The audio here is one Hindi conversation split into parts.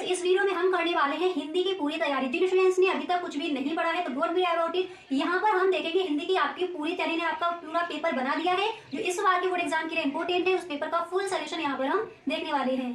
गाइस इस वीडियो में हम करने वाले हैं हिंदी की पूरी तैयारी। जिन स्टूडेंट्स ने अभी तक कुछ भी नहीं पढ़ा है तो डोंट वरी अबाउट इट। यहाँ पर हम देखेंगे हिंदी की आपकी पूरी तैयारी ने आपका पूरा पेपर बना दिया है जो इस बार के बोर्ड एग्जाम के लिए इंपॉर्टेंट है। उस पेपर का फुल सोल्यूशन यहाँ पर हम देखने वाले हैं।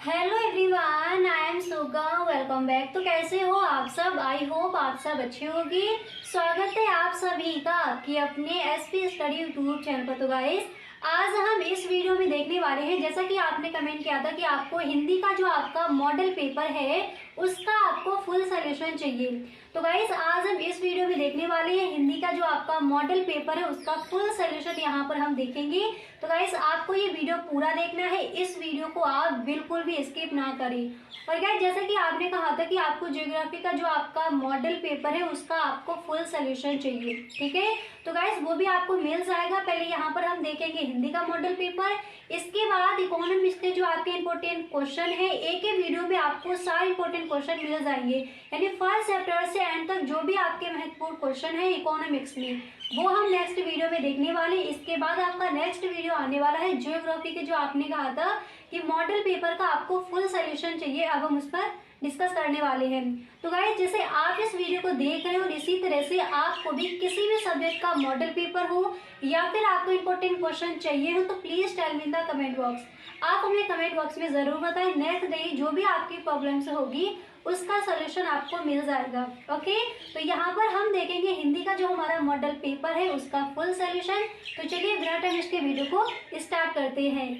हेलो एवरीवन, आई एम सुगम, वेलकम बैक। तो कैसे हो आप सब? आई होप आप सब अच्छे होगी। स्वागत है आप सभी का आपके अपने एसपी स्टडी यूट्यूब चैनल पर। तो गाइस आज हम इस वीडियो में देखने वाले हैं, जैसा कि आपने कमेंट किया था कि आपको हिंदी का जो आपका मॉडल पेपर है उसका आपको फुल सोल्यूशन चाहिए। तो गाइस आज हम इस वीडियो में देखने वाले हैं हिंदी का जो आपका मॉडल पेपर है उसका फुल सोल्यूशन यहाँ पर हम देखेंगे। तो गाइस आपको ये वीडियो पूरा देखना है, इस वीडियो को आप बिल्कुल भी स्किप ना करें। और गाइस जैसा कि आपने कहा था कि आपको ज्योग्राफी का जो आपका मॉडल पेपर है उसका आपको फुल सोल्यूशन चाहिए, ठीक है। तो गाइस वो भी आपको मिल जाएगा। पहले यहाँ पर हम देखेंगे हिंदी का मॉडल पेपर, इसके बाद इकोनॉमिक्स के जो आपके इंपॉर्टेंट क्वेश्चन है एक ही वीडियो में आपको सारे इंपॉर्टेंट क्वेश्चन मिल जाएंगे। यानी फर्स्ट चैप्टर से एंड तक जो भी आपके महत्वपूर्ण क्वेश्चन है इकोनॉमिक्स में वो हम नेक्स्ट वीडियो में देखने वाले। इसके बाद आपका नेक्स्ट वीडियो आने वाला है ज्योग्राफी के, जो आपने कहा था कि मॉडल पेपर का आपको फुल सोल्यूशन चाहिए, अब हम उस पर डिस्कस करने वाले हैं। तो गाइस जैसे आप इस वीडियो को देख रहे हो और इसी तरह से आपको भी किसी भी सब्जेक्ट का मॉडल पेपर हो या फिर आपको इंपॉर्टेंट क्वेश्चन चाहिए हो तो please tell me in the comment box. आप हमें कमेंट बॉक्स में जरूर बताएं। नेक्स्ट डे जो भी आपकी प्रॉब्लम्स होगी उसका सोल्यूशन आपको मिल जाएगा। ओके, तो यहाँ पर हम देखेंगे हिंदी का जो हमारा मॉडल पेपर है उसका फुल सोल्यूशन। तो चलिए बिना टाइम इसके वीडियो को स्टार्ट करते हैं।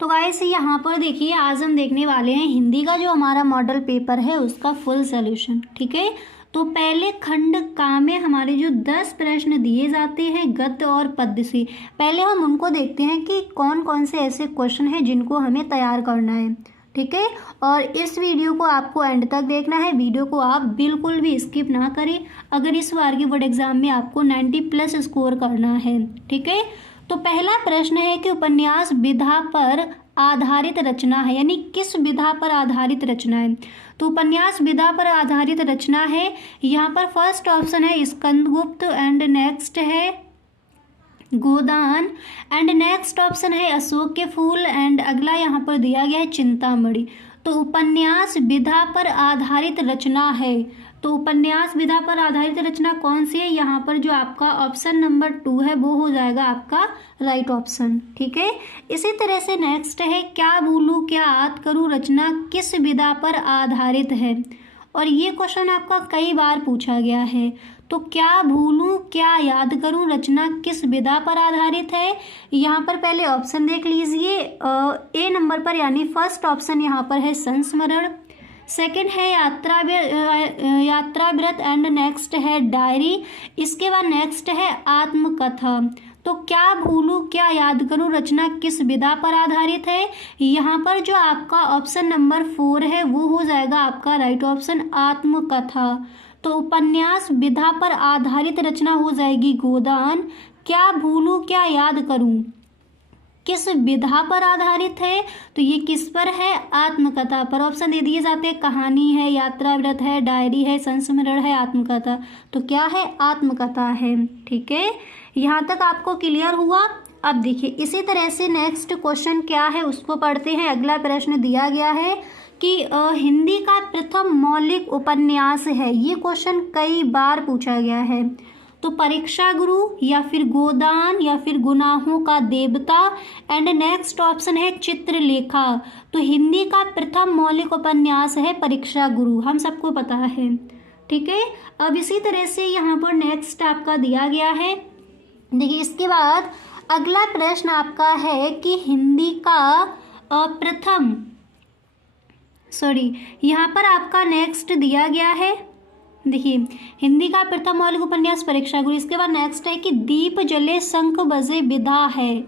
तो गाइस यहाँ पर देखिए आज हम देखने वाले हैं हिंदी का जो हमारा मॉडल पेपर है उसका फुल सोल्यूशन, ठीक है। तो पहले खंड का में हमारे जो 10 प्रश्न दिए जाते हैं गद्य और पद्य से, पहले हम उनको देखते हैं कि कौन कौन से ऐसे क्वेश्चन हैं जिनको हमें तैयार करना है, ठीक है। और इस वीडियो को आपको एंड तक देखना है, वीडियो को आप बिल्कुल भी स्किप ना करें अगर इस बार के बोर्ड एग्जाम में आपको 90+ स्कोर करना है, ठीक है। तो पहला प्रश्न है कि उपन्यास विधा पर आधारित रचना है, यानी किस विधा पर आधारित रचना है। तो उपन्यास विधा पर आधारित रचना है, यहाँ पर फर्स्ट ऑप्शन है स्कंदगुप्त एंड नेक्स्ट है गोदान एंड नेक्स्ट ऑप्शन है अशोक के फूल एंड अगला यहाँ पर दिया गया है चिंतामणि। तो उपन्यास विधा पर आधारित रचना है, तो उपन्यास विधा पर आधारित रचना कौन सी है? यहाँ पर जो आपका ऑप्शन नंबर 2 है वो हो जाएगा आपका राइट ऑप्शन, ठीक है। इसी तरह से नेक्स्ट है क्या भूलूं क्या याद करूं रचना किस विधा पर आधारित है, और ये क्वेश्चन आपका कई बार पूछा गया है। तो क्या भूलूं क्या याद करूं रचना किस विधा पर आधारित है? यहाँ पर पहले ऑप्शन देख लीजिए, ए नंबर पर यानी फर्स्ट ऑप्शन यहाँ पर है संस्मरण, सेकंड है यात्राव्रत एंड नेक्स्ट है डायरी, इसके बाद नेक्स्ट है आत्मकथा। तो क्या भूलूं क्या याद करूं रचना किस विधा पर आधारित है? यहाँ पर जो आपका ऑप्शन नंबर 4 है वो हो जाएगा आपका राइट ऑप्शन आत्मकथा। तो उपन्यास विधा पर आधारित रचना हो जाएगी गोदान। क्या भूलूं क्या याद करूं किस विधा पर आधारित है? तो ये किस पर है? आत्मकथा पर। ऑप्शन दे दिए जाते हैं कहानी है, यात्राव्रत है, डायरी है, संस्मरण है, आत्मकथा। तो क्या है? आत्मकथा है, ठीक है। यहाँ तक आपको क्लियर हुआ? अब देखिए इसी तरह से नेक्स्ट क्वेश्चन क्या है उसको पढ़ते हैं। अगला प्रश्न दिया गया है कि हिंदी का प्रथम मौलिक उपन्यास है, ये क्वेश्चन कई बार पूछा गया है। तो परीक्षा गुरु या फिर गोदान या फिर गुनाहों का देवता एंड नेक्स्ट ऑप्शन है चित्रलेखा। तो हिंदी का प्रथम मौलिक उपन्यास है परीक्षा गुरु, हम सबको पता है, ठीक है। अब इसी तरह से यहाँ पर नेक्स्ट आपका दिया गया है। देखिए इसके बाद अगला प्रश्न आपका है कि हिंदी का यहाँ पर आपका नेक्स्ट दिया गया है। देखिए हिंदी का प्रथम मौलिक उपन्यास परीक्षा गुरु, इसके बाद नेक्स्ट है कि दीप जले शंख बजे विधा है।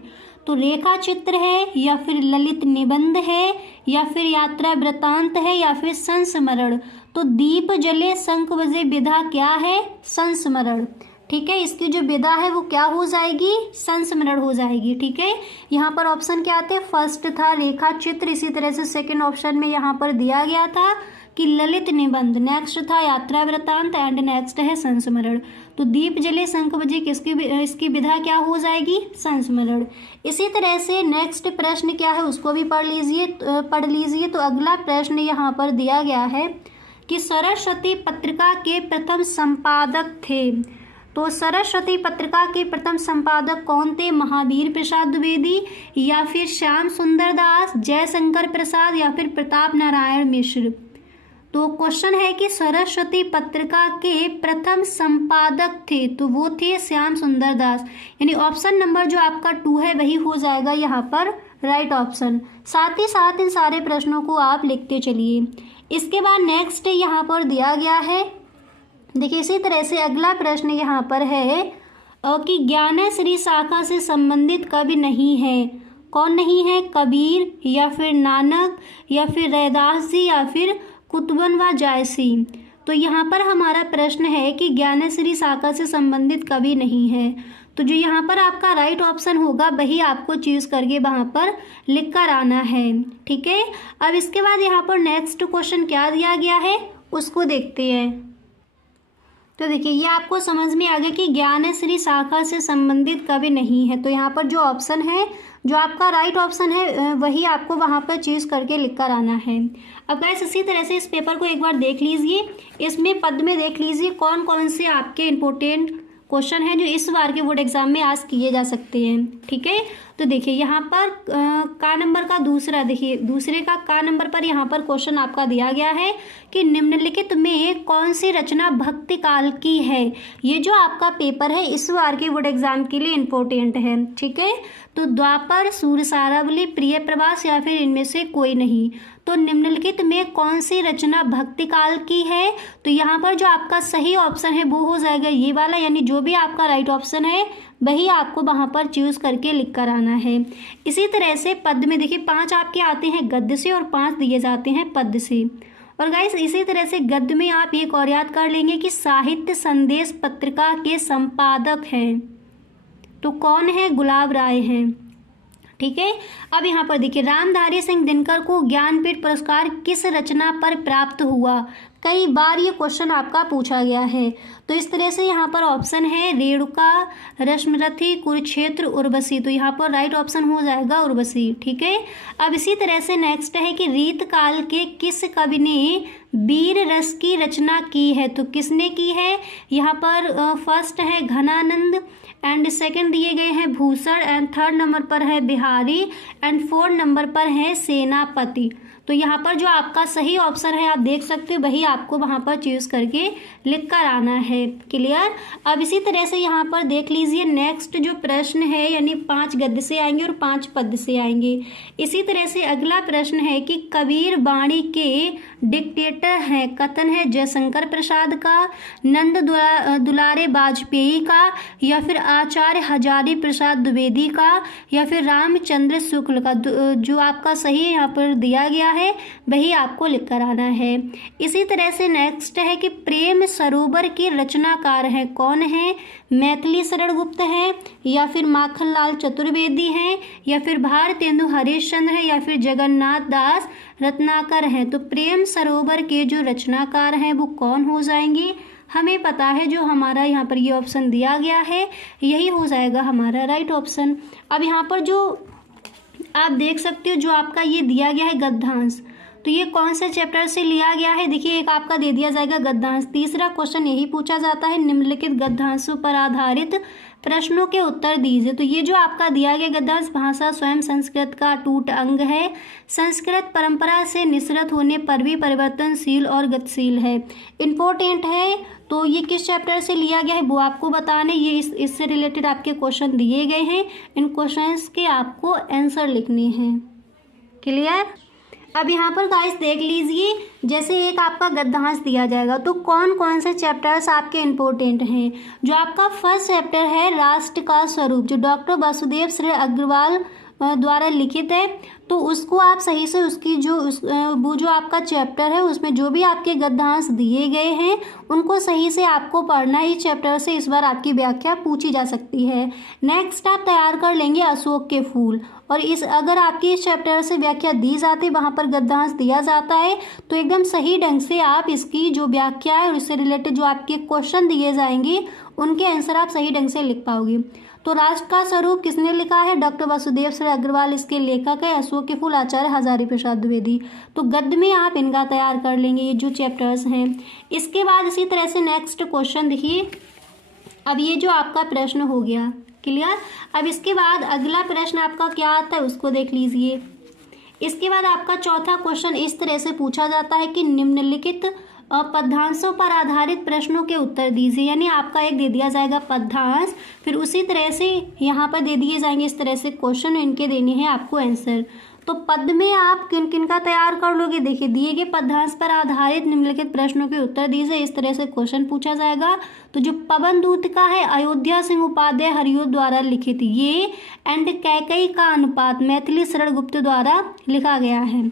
तो रेखा चित्र है या फिर ललित निबंध है या फिर यात्रा वृतांत है या फिर संस्मरण। तो दीप जले शंख बजे विधा क्या है? संस्मरण, ठीक है। इसकी जो विधा है वो क्या हो जाएगी? संस्मरण हो जाएगी, ठीक है। यहाँ पर ऑप्शन क्या आते हैं? फर्स्ट था रेखा चित्र, इसी तरह से सेकंड ऑप्शन में यहाँ पर दिया गया था कि ललित निबंध, नेक्स्ट था यात्रा वृत्तांत एंड नेक्स्ट है संस्मरण। तो दीप जले शंख बजे इसकी विधा क्या हो जाएगी, संस्मरण। इसी तरह से नेक्स्ट प्रश्न क्या है उसको भी पढ़ लीजिए। तो अगला प्रश्न यहाँ पर दिया गया है कि सरस्वती पत्रिका के प्रथम संपादक थे। तो सरस्वती पत्रिका के प्रथम संपादक कौन थे, महावीर प्रसाद द्विवेदी या फिर श्याम सुंदर दास, जयशंकर प्रसाद या फिर प्रताप नारायण मिश्र। तो क्वेश्चन है कि सरस्वती पत्रिका के प्रथम संपादक थे, तो वो थे श्याम सुंदर दास, यानी ऑप्शन नंबर जो आपका 2 है वही हो जाएगा यहाँ पर राइट ऑप्शन। साथ ही साथ इन सारे प्रश्नों को आप लिखते चलिए। इसके बाद नेक्स्ट यहाँ पर दिया गया है, देखिए इसी तरह से अगला प्रश्न यहाँ पर है कि ज्ञानेश्वरी शाखा से संबंधित कवि नहीं है, कौन नहीं है, कबीर या फिर नानक या फिर रैदास जी या फिर कुतुबन व जायसी। तो यहाँ पर हमारा प्रश्न है कि ज्ञानेश्वरी शाखा से संबंधित कवि नहीं है, तो जो यहाँ पर आपका राइट ऑप्शन होगा वही आपको चूज करके वहाँ पर लिख कर आना है, ठीक है। अब इसके बाद यहाँ पर नेक्स्ट क्वेश्चन क्या दिया गया है उसको देखते हैं। तो देखिए ये आपको समझ में आ गया कि ज्ञानेश्वरी शाखा से संबंधित कवि नहीं है, तो यहाँ पर जो ऑप्शन है जो आपका राइट ऑप्शन है वही आपको वहाँ पर चूज करके लिख कर आना है। अब गाइस इसी तरह से इस पेपर को एक बार देख लीजिए, इसमें पद में देख लीजिए कौन कौन से आपके इम्पोर्टेंट क्वेश्चन हैं जो इस बार के बोर्ड एग्जाम में आज किए जा सकते हैं, ठीक है। तो देखिए यहाँ पर का नंबर का दूसरा, देखिए दूसरे का का नंबर पर यहाँ पर क्वेश्चन आपका दिया गया है कि निम्नलिखित में कौन सी रचना भक्ति काल की है। ये जो आपका पेपर है इस बार के बोर्ड एग्जाम के लिए इम्पोर्टेंट है, ठीक है। तो द्वापर, सूरसारावली, प्रिय प्रवास या फिर इनमें से कोई नहीं। तो निम्नलिखित में कौन सी रचना भक्ति काल की है, तो यहाँ पर जो आपका सही ऑप्शन है वो हो जाएगा ये वाला, यानी जो भी आपका राइट ऑप्शन है वही आपको वहाँ पर चूज करके लिख कर आना है। इसी तरह से पद में देखिए 5 आपके आते हैं गद्य से और 5 दिए जाते हैं पद्य से। और गाइस इसी तरह से गद्य में आप एक और याद कर लेंगे कि साहित्य संदेश पत्रिका के संपादक हैं, तो कौन है, गुलाब राय हैं, ठीक है। अब यहाँ पर देखिए रामधारी सिंह दिनकर को ज्ञानपीठ पुरस्कार किस रचना पर प्राप्त हुआ, कई बार ये क्वेश्चन आपका पूछा गया है। तो इस तरह से यहाँ पर ऑप्शन है रेणुका, रश्मिरथी, कुरुक्षेत्र, उर्वशी। तो यहाँ पर राइट ऑप्शन हो जाएगा उर्वशी, ठीक है। अब इसी तरह से नेक्स्ट है कि रीत काल के किस कवि ने वीर रस की रचना की है, तो किसने की है, यहाँ पर फर्स्ट है घनानंद एंड सेकंड दिए गए हैं भूषण एंड थर्ड नंबर पर है बिहारी एंड फोर्थ नंबर पर है सेनापति। तो यहाँ पर जो आपका सही ऑप्शन है आप देख सकते हो वही आपको वहाँ पर चूज करके लिख कर आना है, क्लियर। अब इसी तरह से यहाँ पर देख लीजिए नेक्स्ट जो प्रश्न है, यानी 5 गद्य से आएंगे और 5 पद्य से आएंगे। इसी तरह से अगला प्रश्न है कि कबीर वाणी के डिक्टेटर हैं, कथन है जयशंकर प्रसाद का, नंद दुलारे वाजपेयी का या फिर आचार्य हजारी प्रसाद द्विवेदी का या फिर रामचंद्र शुक्ल का। जो आपका सही यहाँ पर दिया गया है वही आपको लिख कर आना है। इसी तरह से नेक्स्ट है कि प्रेम सरोवर के रचनाकार हैं, कौन है, मैथिली शरण गुप्त हैं या फिर माखनलाल चतुर्वेदी हैं या फिर भारतेंदु हरिश्चंद्र हैं या फिर जगन्नाथ दास रत्नाकर हैं। तो प्रेम सरोवर के जो रचनाकार हैं वो कौन हो जाएंगे, हमें पता है जो हमारा यहाँ पर ये ऑप्शन दिया गया है यही हो जाएगा हमारा राइट ऑप्शन। अब यहाँ पर जो आप देख सकते हो जो आपका ये दिया गया है गद्यांश, तो ये कौन से चैप्टर से लिया गया है, देखिए एक आपका दे दिया जाएगा गद्यांश। तीसरा क्वेश्चन यही पूछा जाता है निम्नलिखित गद्यांशों पर आधारित प्रश्नों के उत्तर दीजिए। तो ये जो आपका दिया गया गद्यांश भाषा स्वयं संस्कृत का अटूट अंग है, संस्कृत परंपरा से निसृत होने पर भी परिवर्तनशील और गतिशील है, इम्पोर्टेंट है। तो ये किस चैप्टर से लिया गया है वो आपको बताने, ये इससे रिलेटेड आपके क्वेश्चन दिए गए हैं, इन क्वेश्चंस के आपको आंसर लिखने हैं, क्लियर। अब यहाँ पर गाइस देख लीजिए जैसे एक आपका गद्यांश दिया जाएगा तो कौन कौन से चैप्टर्स आपके इम्पोर्टेंट हैं। जो आपका फर्स्ट चैप्टर है राष्ट्र का स्वरूप, जो डॉक्टर वासुदेव श्री अग्रवाल द्वारा लिखित है, तो उसको आप सही से उसकी वो जो आपका चैप्टर है उसमें जो भी आपके गद्यांश दिए गए हैं उनको सही से आपको पढ़ना है। इस चैप्टर से इस बार आपकी व्याख्या पूछी जा सकती है। नेक्स्ट आप तैयार कर लेंगे अशोक के फूल, और अगर आपकी इस चैप्टर से व्याख्या दी जाती है, वहाँ पर गद्यांश दिया जाता है, तो एकदम सही ढंग से आप इसकी जो व्याख्या है और इससे रिलेटेड जो आपके क्वेश्चन दिए जाएंगे उनके आंसर आप सही ढंग से लिख पाओगे। तो राष्ट्र का स्वरूप किसने लिखा है? डॉक्टर वासुदेव शरण अग्रवाल इसके लेखक है। अशोक के फूल आचार्य हजारी प्रसाद द्विवेदी। तो गद्य में आप इनका तैयार कर लेंगे ये जो चैप्टर्स हैं। इसके बाद इसी तरह से नेक्स्ट क्वेश्चन देखिए। अब ये जो आपका प्रश्न हो गया क्लियर। अब इसके बाद अगला प्रश्न आपका क्या आता है उसको देख लीजिए। इसके बाद आपका चौथा क्वेश्चन इस तरह से पूछा जाता है कि निम्नलिखित पद्यांशों पर आधारित प्रश्नों के उत्तर दीजिए। यानी आपका एक दे दिया जाएगा पद्यांश, फिर उसी तरह से यहाँ पर दे दिए जाएंगे इस तरह से क्वेश्चन, इनके देने हैं आपको आंसर। तो पद में आप किन किन का तैयार कर लोगे? देखिए, दिए गए पद्यांश पर आधारित निम्नलिखित प्रश्नों के उत्तर दीजिए, इस तरह से क्वेश्चन पूछा जाएगा। तो जो पवन दूत का है अयोध्या सिंह उपाध्याय हरिओ द्वारा लिखित, ये एंड कैकई का अनुपात मैथिली शरण गुप्त द्वारा लिखा गया है।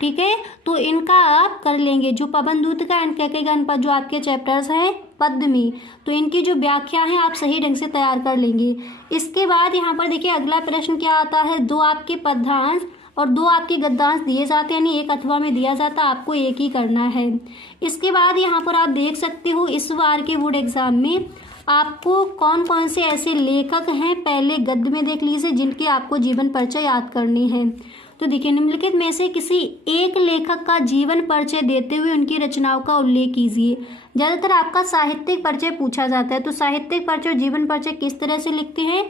ठीक है, तो इनका आप कर लेंगे। जो पवन दूत का एंड कैकई का अनुपात जो आपके चैप्टर्स हैं पद में, तो इनकी जो व्याख्या है आप सही ढंग से तैयार कर लेंगे। इसके बाद यहाँ पर देखिए अगला प्रश्न क्या आता है। दो आपके पद्यांश और दो आपके गद्यांश दिए जाते हैं, यानी एक अथवा में दिया जाता है, आपको एक ही करना है। इसके बाद यहाँ पर आप देख सकते हो इस बार के बोर्ड एग्जाम में आपको कौन कौन से ऐसे लेखक हैं, पहले गद्य में देख लीजिए, जिनके आपको जीवन परिचय याद करनी है। तो देखिए, निम्नलिखित में से किसी एक लेखक का जीवन परिचय देते हुए उनकी रचनाओं का उल्लेख कीजिए। ज़्यादातर आपका साहित्यिक परिचय पूछा जाता है, तो साहित्यिक परिचय और जीवन परिचय किस तरह से लिखते हैं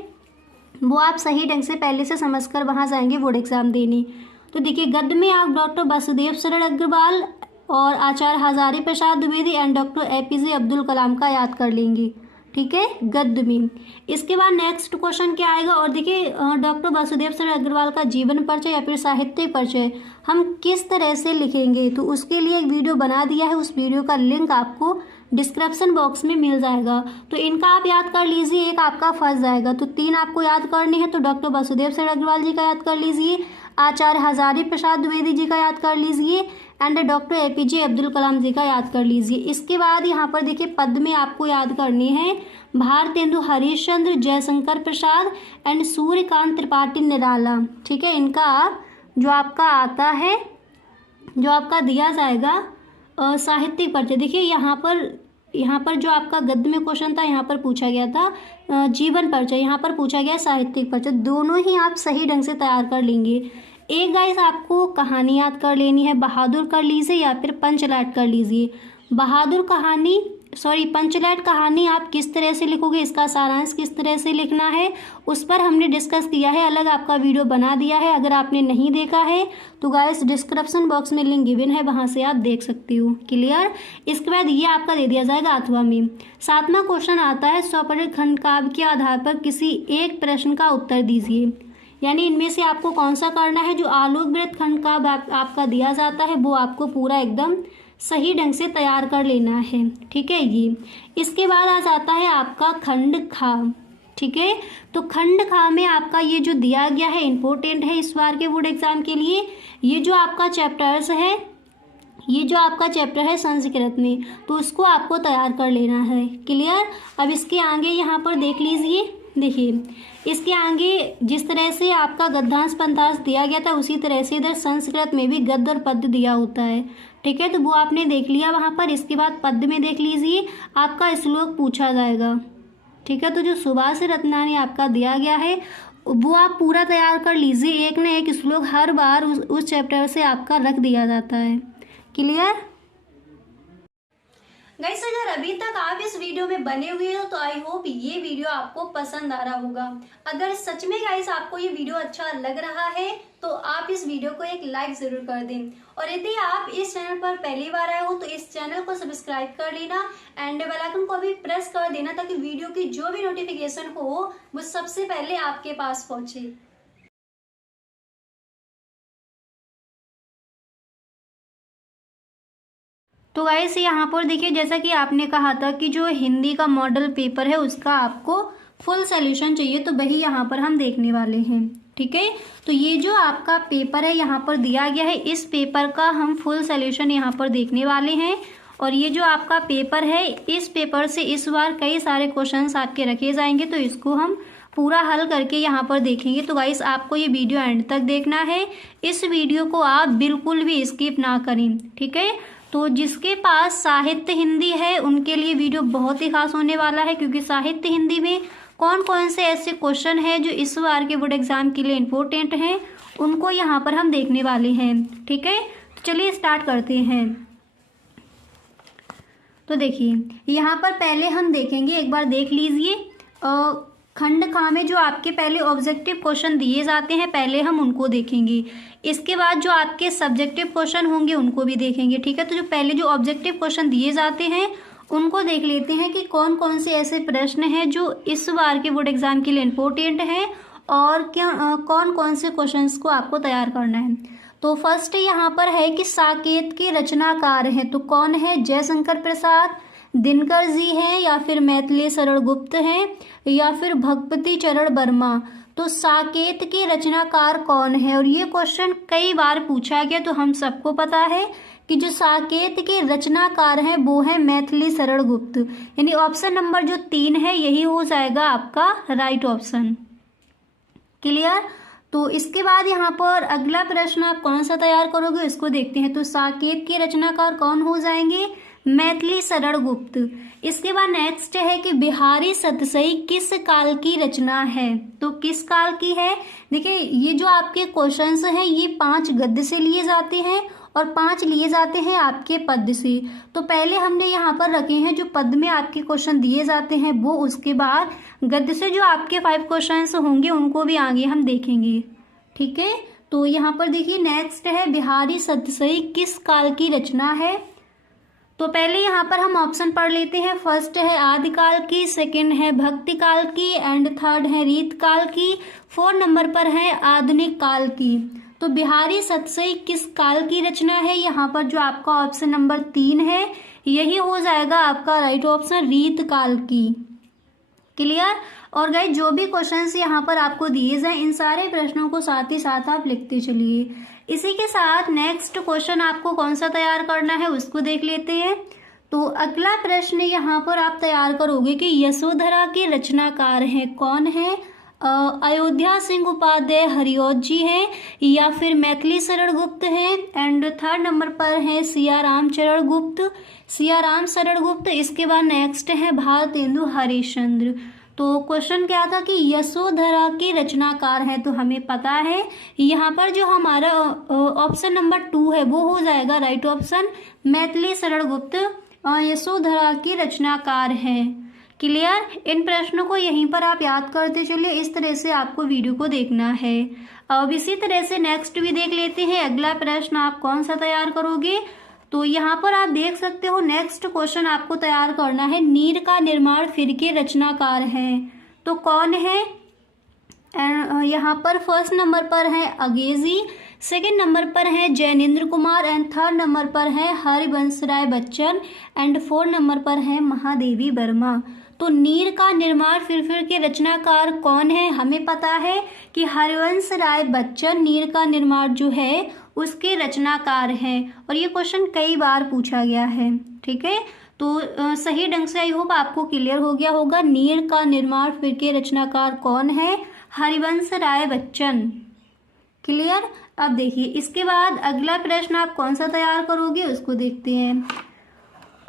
वो आप सही ढंग से पहले से समझकर वहाँ जाएंगे बोर्ड एग्जाम देने। तो देखिए, गद्य में आप डॉक्टर वासुदेव शरण अग्रवाल और Acharya Hazari Prasad Dwivedi and doctor APJ Abdul Kalam का याद कर लेंगे। ठीक है, गद्य में। इसके बाद नेक्स्ट क्वेश्चन क्या आएगा, और देखिए डॉक्टर वासुदेव शरण अग्रवाल का जीवन परिचय या फिर साहित्यिक परिचय हम किस तरह से लिखेंगे, तो उसके लिए एक वीडियो बना दिया है, उस वीडियो का लिंक आपको डिस्क्रिप्शन बॉक्स में मिल जाएगा। तो इनका आप याद कर लीजिए, एक आपका फंस जाएगा। तो 3 आपको याद करने हैं, तो डॉक्टर वासुदेव शरण अग्रवाल जी का याद कर लीजिए, आचार्य हजारी प्रसाद द्विवेदी जी का याद कर लीजिए एंड डॉक्टर APJ अब्दुल कलाम जी का याद कर लीजिए। इसके बाद यहाँ पर देखिए पद में आपको याद करनी है भारतेंदु हरिश्चंद्र, जयशंकर प्रसाद एंड सूर्यकांत त्रिपाठी निराला। ठीक है, इनका जो आपका आता है, जो आपका दिया जाएगा साहित्यिक परिचय। देखिए यहाँ पर जो आपका गद्य में क्वेश्चन था यहाँ पर पूछा गया था जीवन परिचय, यहाँ पर पूछा गया साहित्यिक परिचय। दोनों ही आप सही ढंग से तैयार कर लेंगे। एक गाइस आपको कहानी याद कर लेनी है, बहादुर कर लीजिए या फिर पंचलाट कर लीजिए। पंचलाट कहानी आप किस तरह से लिखोगे, इसका सारांश किस तरह से लिखना है उस पर हमने डिस्कस किया है, अलग आपका वीडियो बना दिया है। अगर आपने नहीं देखा है तो गाइस डिस्क्रिप्शन बॉक्स में लिंक गिवन है, वहाँ से आप देख सकते हो। क्लियर। इसके बाद ये आपका दे दिया जाएगा अथवा में। 7वां क्वेश्चन आता है स्वपरित खंड काव्य के आधार पर किसी एक प्रश्न का उत्तर दीजिए। यानी इनमें से आपको कौन सा करना है, जो आलोक वृत्त खंड काव्य आपका दिया जाता है वो आपको पूरा एकदम सही ढंग से तैयार कर लेना है। ठीक है, ये। इसके बाद आ जाता है आपका खंड खा। ठीक है, तो खंड खा में आपका ये जो दिया गया है इंपॉर्टेंट है इस बार के बोर्ड एग्जाम के लिए। ये जो आपका चैप्टर्स है, ये जो आपका चैप्टर है संस्कृत में, तो उसको आपको तैयार कर लेना है। क्लियर। अब इसके आगे यहाँ पर देख लीजिए, देखिए इसके आगे जिस तरह से आपका गद्यांश पद्यांश दिया गया था उसी तरह से इधर संस्कृत में भी गद्य और पद्य दिया होता है। ठीक है, तो वो आपने देख लिया वहाँ पर। इसके बाद पद्य में देख लीजिए आपका श्लोक पूछा जाएगा। ठीक है, तो जो सुभाष रत्नानी आपका दिया गया है वो आप पूरा तैयार कर लीजिए। एक न एक श्लोक हर बार उस चैप्टर से आपका रख दिया जाता है। क्लियर। गाइस, अगर अभी तक आप इस वीडियो में बने हुए हो तो आई होप ये वीडियो आपको पसंद आ रहा होगा। अगर सच में गाइस आपको ये वीडियो अच्छा लग रहा है तो आप इस वीडियो को एक लाइक जरूर कर दें, और यदि आप इस चैनल पर पहली बार आए हो तो इस चैनल को सब्सक्राइब कर लेना एंड बेल आइकन को भी प्रेस कर देना, ताकि वीडियो की जो भी नोटिफिकेशन हो वो सबसे पहले आपके पास पहुंचे। तो गाइस यहाँ पर देखिए, जैसा कि आपने कहा था कि जो हिंदी का मॉडल पेपर है उसका आपको फुल सॉल्यूशन चाहिए, तो वही यहाँ पर हम देखने वाले हैं। ठीक है। तो ये जो आपका पेपर है यहाँ पर दिया गया है, इस पेपर का हम फुल सॉल्यूशन यहाँ पर देखने वाले हैं। और ये जो आपका पेपर है, इस पेपर से इस बार कई सारे क्वेश्चंस आपके रखे जाएंगे, तो इसको हम पूरा हल करके यहाँ पर देखेंगे। तो गाइस आपको ये वीडियो एंड तक देखना है, इस वीडियो को आप बिल्कुल भी स्किप ना करें, ठीक है। तो जिसके पास साहित्य हिंदी है उनके लिए वीडियो बहुत ही खास होने वाला है, क्योंकि साहित्य हिंदी में कौन कौन से ऐसे क्वेश्चन हैं जो इस बार के बोर्ड एग्जाम के लिए इम्पोर्टेंट हैं, उनको यहाँ पर हम देखने वाले हैं, ठीक है। तो चलिए स्टार्ट करते हैं। तो देखिए यहाँ पर पहले हम देखेंगे, एक बार देख लीजिए, खंड खा में जो आपके पहले ऑब्जेक्टिव क्वेश्चन दिए जाते हैं पहले हम उनको देखेंगे, इसके बाद जो आपके सब्जेक्टिव क्वेश्चन होंगे उनको भी देखेंगे, ठीक है। तो जो पहले जो ऑब्जेक्टिव क्वेश्चन दिए जाते हैं उनको देख लेते हैं कि कौन कौन से ऐसे प्रश्न हैं जो इस बार के बोर्ड एग्जाम के लिए इम्पोर्टेंट हैं और क्या कौन कौन से क्वेश्चंस को आपको तैयार करना है। तो फर्स्ट यहाँ पर है कि साकेत के रचनाकार हैं, तो कौन है, जयशंकर प्रसाद, दिनकर जी हैं, या फिर मैथिली शरण गुप्त हैं, या फिर भगवती चरण वर्मा। तो साकेत के रचनाकार कौन है, और ये क्वेश्चन कई बार पूछा गया, तो हम सबको पता है कि जो साकेत के रचनाकार हैं वो है मैथिली शरण गुप्त, यानी ऑप्शन नंबर जो 3 है यही हो जाएगा आपका राइट ऑप्शन। क्लियर। तो इसके बाद यहाँ पर अगला प्रश्न आप कौन सा तैयार करोगे इसको देखते हैं। तो साकेत के रचनाकार कौन हो जाएंगे, मैथिली शरण गुप्त। इसके बाद नेक्स्ट है कि बिहारी सतसई किस काल की रचना है, तो किस काल की है। देखिए ये जो आपके क्वेश्चंस हैं ये 5 गद्य से लिए जाते हैं और 5 लिए जाते हैं आपके पद्य से। तो पहले हमने यहाँ पर रखे हैं जो पद्य में आपके क्वेश्चन दिए जाते हैं वो, उसके बाद गद्य से जो आपके 5 क्वेश्चंस होंगे उनको भी आगे हम देखेंगे, ठीक है। तो यहाँ पर देखिए नेक्स्ट है बिहारी सतसई किस काल की रचना है। तो पहले यहाँ पर हम ऑप्शन पढ़ लेते हैं। फर्स्ट है आदिकाल की, सेकंड है भक्ति काल की, एंड थर्ड है रीत काल की, 4 नंबर पर है आधुनिक काल की। तो बिहारी सतसई किस काल की रचना है, यहाँ पर जो आपका ऑप्शन नंबर 3 है यही हो जाएगा आपका राइट ऑप्शन, रीत काल की। क्लियर। और गाइस जो भी क्वेश्चंस यहाँ पर आपको दिए जाए इन सारे प्रश्नों को साथ ही साथ आप लिखते चलिए। इसी के साथ नेक्स्ट क्वेश्चन आपको कौन सा तैयार करना है उसको देख लेते हैं। तो अगला प्रश्न यहाँ पर आप तैयार करोगे कि यशोधरा के रचनाकार हैं, कौन है, अयोध्या सिंह उपाध्याय हरिऔध जी हैं, या फिर मैथिली शरण गुप्त हैं, एंड थर्ड नंबर पर है सियाराम शरण गुप्त, सियाराम शरण गुप्त। इसके बाद नेक्स्ट है भारतेंदु हरिश्चंद्र। तो क्वेश्चन क्या था कि यशोधरा के रचनाकार हैं, तो हमें पता है यहाँ पर जो हमारा ऑप्शन नंबर 2 है वो हो जाएगा राइट ऑप्शन, मैथिली शरण गुप्त यशोधरा के रचनाकार हैं। क्लियर। इन प्रश्नों को यहीं पर आप याद करते चलिए, इस तरह से आपको वीडियो को देखना है। अब इसी तरह से नेक्स्ट भी देख लेते हैं, अगला प्रश्न आप कौन सा तैयार करोगे। तो यहाँ पर आप देख सकते हो नेक्स्ट क्वेश्चन आपको तैयार करना है, नीर का निर्माण फिर के रचनाकार हैं, तो कौन है। यहाँ पर फर्स्ट नंबर पर है अंग्रेजी, सेकंड नंबर पर है Jainendra Kumar, and third number पर है हरिवंश राय बच्चन, एंड 4 नंबर पर है महादेवी वर्मा। तो नीर का निर्माण फिर के रचनाकार कौन है, हमें पता है कि हरिवंश राय बच्चन नीर का निर्माण जो है उसके रचनाकार हैं, और ये क्वेश्चन कई बार पूछा गया है, ठीक है। तो सही ढंग से आई होप आपको क्लियर हो गया होगा, नीर का निर्माण फिर के रचनाकार कौन है, हरिवंश राय बच्चन। क्लियर। अब देखिए इसके बाद अगला प्रश्न आप कौन सा तैयार करोगे उसको देखते हैं।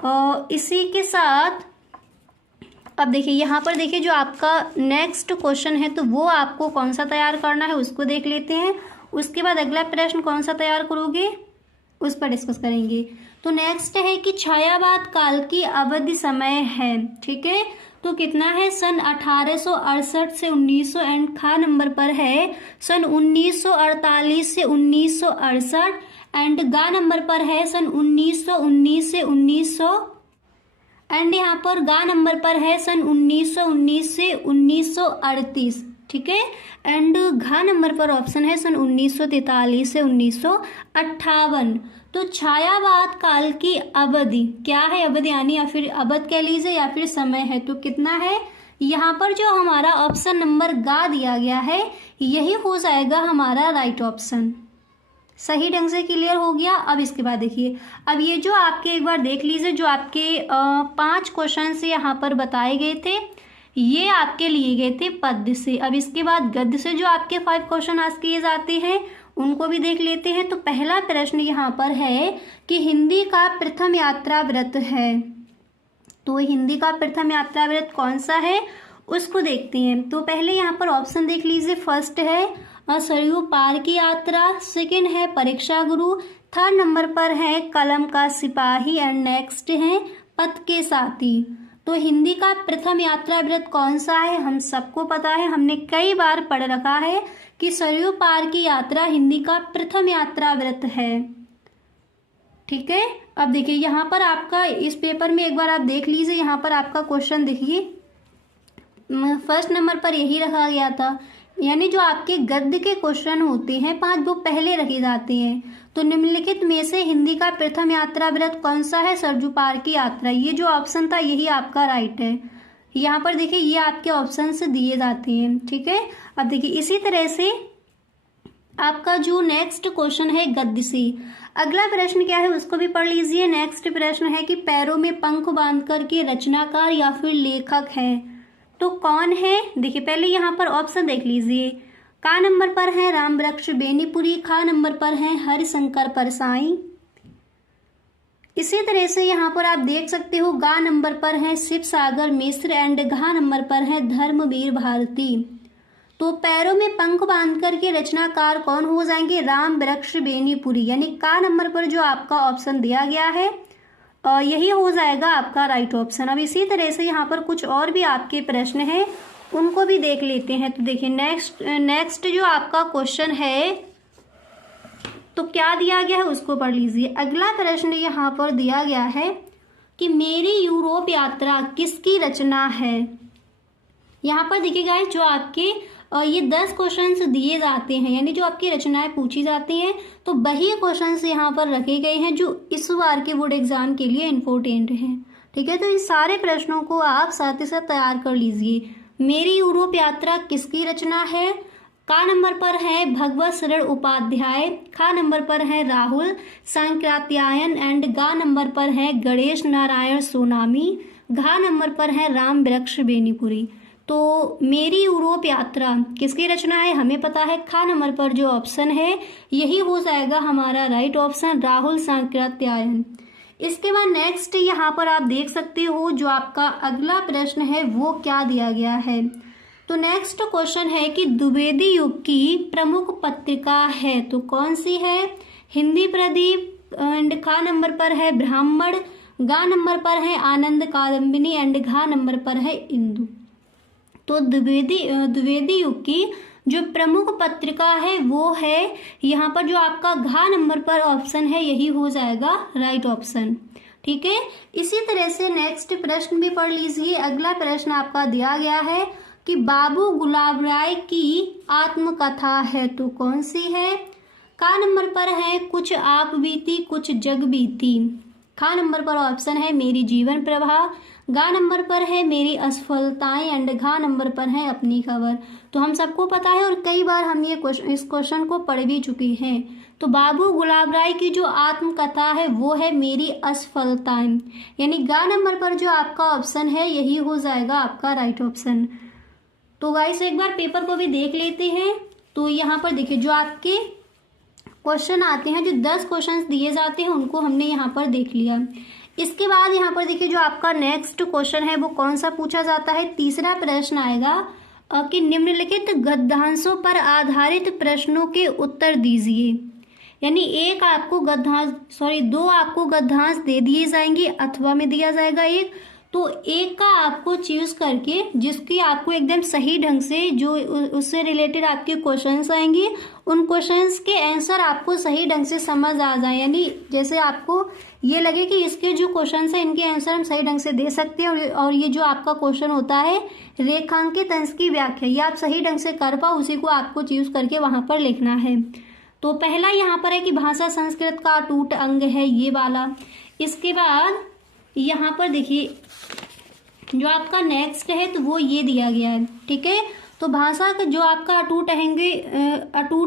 और इसी के साथ अब देखिए यहाँ पर देखिए जो आपका नेक्स्ट क्वेश्चन है तो वो आपको कौन सा तैयार करना है उसको देख लेते हैं। उसके बाद अगला प्रश्न कौन सा तैयार करोगे उस पर डिस्कस करेंगे। तो नेक्स्ट है कि छायावाद काल की अवधि समय है, ठीक है। तो कितना है, सन 1868 से 1900, एंड खा नंबर पर है सन 1948 से 1968, एंड गा नंबर पर है सन 1919 से 1900, एंड यहाँ पर गा नंबर पर है सन 1919 से 1938, ठीक है। एंड घा नंबर पर ऑप्शन है सन 1943 से 1958। तो छायावाद काल की अवधि क्या है, अवधि यानी या फिर अवध कह लीजिए या फिर समय है, तो कितना है, यहाँ पर जो हमारा ऑप्शन नंबर गा दिया गया है यही हो जाएगा हमारा राइट ऑप्शन। सही ढंग से क्लियर हो गया। अब इसके बाद देखिए, अब ये जो आपके एक बार देख लीजिए, जो आपके 5 क्वेश्चन से यहाँ पर बताए गए थे ये आपके लिए गए थे पद्य से। अब इसके बाद गद्य से जो आपके 5 क्वेश्चन आज किए जाते हैं उनको भी देख लेते हैं। तो पहला प्रश्न यहाँ पर है कि हिंदी का प्रथम यात्रा व्रत है, तो हिंदी का प्रथम यात्रा व्रत कौन सा है उसको देखते हैं। तो पहले यहाँ पर ऑप्शन देख लीजिए। फर्स्ट है सरयू पार की यात्रा, सेकंड है परीक्षा गुरु, थर्ड नंबर पर है कलम का सिपाही एंड नेक्स्ट है पथ के साथी। तो हिंदी का प्रथम यात्रा व्रत कौन सा है हम सबको पता है, हमने कई बार पढ़ रखा है कि सरयू पार की यात्रा हिंदी का प्रथम यात्रा व्रत है। ठीक है, अब देखिए यहाँ पर आपका इस पेपर में एक बार आप देख लीजिए, यहाँ पर आपका क्वेश्चन देखिए फर्स्ट नंबर पर यही रखा गया था, यानी जो आपके गद्य के क्वेश्चन होते हैं 5 वो पहले रखे जाते हैं। तो निम्नलिखित में से हिंदी का प्रथम यात्रा व्रत कौन सा है, सरयू पार की यात्रा। ये जो ऑप्शन था यही आपका राइट है। यहाँ पर देखिए ये आपके ऑप्शन से दिए जाते हैं। ठीक है, अब देखिए इसी तरह से आपका जो नेक्स्ट क्वेश्चन है गद्य से, अगला प्रश्न क्या है उसको भी पढ़ लीजिए। नेक्स्ट प्रश्न है कि पैरों में पंख बांध कर के रचनाकार या फिर लेखक है तो कौन है। देखिए पहले यहाँ पर ऑप्शन देख लीजिए। का नंबर पर है राम वृक्ष बेनीपुरी, खा नंबर पर है हरिशंकर परसाई। इसी तरह से यहाँ पर आप देख सकते हो गा नंबर पर है शिव सागर मिश्र एंड घा नंबर पर है धर्मवीर भारती। तो पैरों में पंख बांध कर के रचनाकार कौन हो जाएंगे, राम वृक्ष बेनीपुरी, यानी का नंबर पर जो आपका ऑप्शन दिया गया है यही हो जाएगा आपका राइट ऑप्शन। अब इसी तरह से यहाँ पर कुछ और भी आपके प्रश्न हैं उनको भी देख लेते हैं। तो देखिए नेक्स्ट जो आपका क्वेश्चन है तो क्या दिया गया है उसको पढ़ लीजिए। अगला प्रश्न यहाँ पर दिया गया है कि मेरी यूरोप यात्रा किसकी रचना है। यहाँ पर देखिए गाइस जो आपके ये 10 क्वेश्चंस दिए जाते हैं, यानी जो आपकी रचनाएं पूछी जाती हैं तो वही क्वेश्चंस यहाँ पर रखे गए हैं जो इस बार के बोर्ड एग्जाम के लिए इम्पोर्टेंट हैं। ठीक है, तो इन सारे प्रश्नों को आप साथ ही साथ तैयार कर लीजिए। मेरी यूरोप यात्रा किसकी रचना है, का नंबर पर है भगवत शरण उपाध्याय, खा नंबर पर है राहुल सांकृत्यायन एंड गा नंबर पर है गणेश नारायण सोनामी, घा नंबर पर है राम वृक्ष बेनीपुरी। तो मेरी यूरोप यात्रा किसकी रचना है हमें पता है, खा नंबर पर जो ऑप्शन है यही हो जाएगा हमारा राइट ऑप्शन, राहुल सांकृत्यायन। इसके बाद नेक्स्ट यहाँ पर आप देख सकते हो जो आपका अगला प्रश्न है वो क्या दिया गया है। तो नेक्स्ट क्वेश्चन है कि द्विवेदी युग की प्रमुख पत्रिका है तो कौन सी है, हिंदी प्रदीप एंड खा नंबर पर है ब्राह्मण, गा नंबर पर है आनंद कादम्बिनी एंड घा नंबर पर है इंदु। तो द्विवेदी युग की जो प्रमुख पत्रिका है वो है यहाँ पर जो आपका घा नंबर पर ऑप्शन है यही हो जाएगा राइट ऑप्शन। ठीक है, इसी तरह से नेक्स्ट प्रश्न भी पढ़ लीजिए। अगला प्रश्न आपका दिया गया है कि बाबू गुलाब राय की आत्मकथा है तो कौन सी है, का नंबर पर है कुछ आप बीती कुछ जग बीती, खा नंबर पर ऑप्शन है मेरी जीवन प्रभा, गा नंबर पर है मेरी असफलताएं एंड घा नंबर पर है अपनी खबर। तो हम सबको पता है और कई बार हम ये इस क्वेश्चन को पढ़ भी चुके हैं। तो बाबू गुलाब राय की जो आत्मकथा है वो है मेरी असफलताएं, यानी गा नंबर पर जो आपका ऑप्शन है यही हो जाएगा आपका राइट ऑप्शन। तो गाइस एक बार पेपर को भी देख लेते हैं। तो यहाँ पर देखिए जो आपके क्वेश्चन आते हैं, जो 10 क्वेश्चन दिए जाते हैं उनको हमने यहाँ पर देख लिया। इसके बाद यहाँ पर देखिए जो आपका नेक्स्ट क्वेश्चन है वो कौन सा पूछा जाता है। तीसरा प्रश्न आएगा कि निम्नलिखित गद्यांशों पर आधारित प्रश्नों के उत्तर दीजिए, यानी दो आपको गद्यांश दे दिए जाएंगे अथवा में दिया जाएगा एक, तो एक का आपको चूज करके जिसकी आपको एकदम सही ढंग से जो उससे रिलेटेड आपके क्वेश्चंस आएंगे उन क्वेश्चंस के आंसर आपको सही ढंग से समझ आ जाए, यानी जैसे आपको ये लगे कि इसके जो क्वेश्चंस हैं इनके आंसर हम सही ढंग से दे सकते हैं और ये जो आपका क्वेश्चन होता है रेखांकित अंश की व्याख्या ये आप सही ढंग से कर पाओ उसी को आपको चूज करके वहां पर लिखना है। तो पहला यहाँ पर है कि भाषा संस्कृत का अटूट अंग है ये वाला। इसके बाद यहाँ पर देखिए जो आपका नेक्स्ट है तो वो ये दिया गया है, ठीक है। तो भाषा का जो आपका अटूट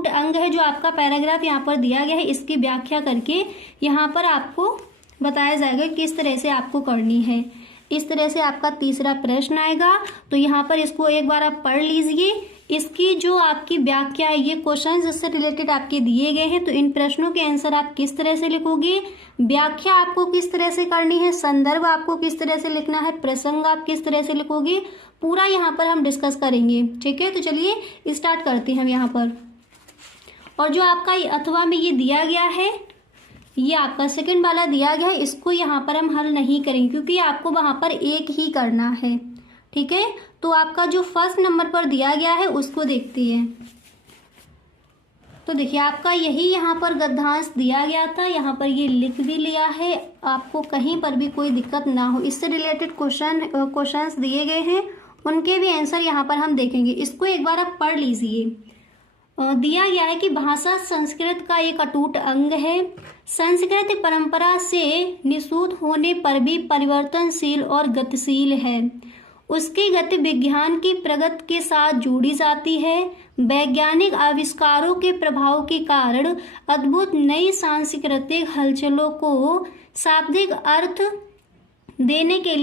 अंग है, जो आपका पैराग्राफ यहाँ पर दिया गया है, इसकी व्याख्या करके यहाँ पर आपको बताया जाएगा किस तरह से आपको करनी है। इस तरह से आपका तीसरा प्रश्न आएगा। तो यहाँ पर इसको एक बार आप पढ़ लीजिए। इसकी जो आपकी व्याख्या है, ये क्वेश्चन इससे रिलेटेड आपके दिए गए हैं। तो इन प्रश्नों के आंसर आप किस तरह से लिखोगे, व्याख्या आपको किस तरह से करनी है, संदर्भ आपको किस तरह से लिखना है, प्रसंग आप किस तरह से लिखोगे, पूरा यहाँ पर हम डिस्कस करेंगे, ठीक है। तो चलिए स्टार्ट करते हैं हम यहाँ पर। और जो आपका अथवा में ये दिया गया है, ये आपका सेकंड वाला दिया गया है, इसको यहाँ पर हम हल नहीं करेंगे क्योंकि आपको वहाँ पर एक ही करना है, ठीक है। तो आपका जो फर्स्ट नंबर पर दिया गया है उसको देखते हैं। तो देखिए आपका यही यहाँ पर गद्यांश दिया गया था, यहाँ पर ये लिख भी लिया है, आपको कहीं पर भी कोई दिक्कत ना हो। इससे रिलेटेड क्वेश्चंस दिए गए हैं, उनके भी आंसर यहाँ पर हम देखेंगे। इसको एक बार आप पढ़ लीजिए। दिया गया है कि भाषा संस्कृत का एक अटूट अंग है, संस्कृत परंपरा से निःशूत होने पर भी परिवर्तनशील और गतिशील है। उसकी गति विज्ञान की प्रगति के साथ जोड़ी जाती है। वैज्ञानिक आविष्कारों के प्रभाव के कारण अद्भुत नई सांस्कृतिक हलचलों को शाब्दिक अर्थ देने के